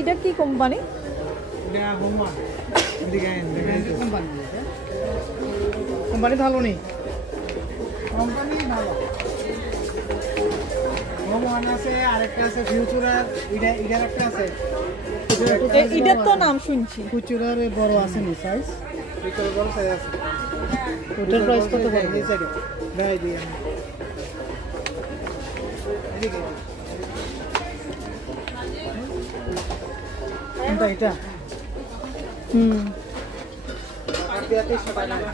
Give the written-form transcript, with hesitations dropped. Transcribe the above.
এটা কি company? Company ভালো নেই, কোম্পানি ভালো। হোম আছে, আরেকটা আছে ফিউচারার, এটার একটা আছে। এটার তো নাম শুনছি। ফিউচারার বড় আছে নি সাইজ, ফিউচারার বড় সাইজ আছে। ওটার প্রাইস কত পড়বে? এই সাইডে দাঁড়াই দিই আমি। এদিকে এটা হুম। আর দেয়াতে 7 টাকা।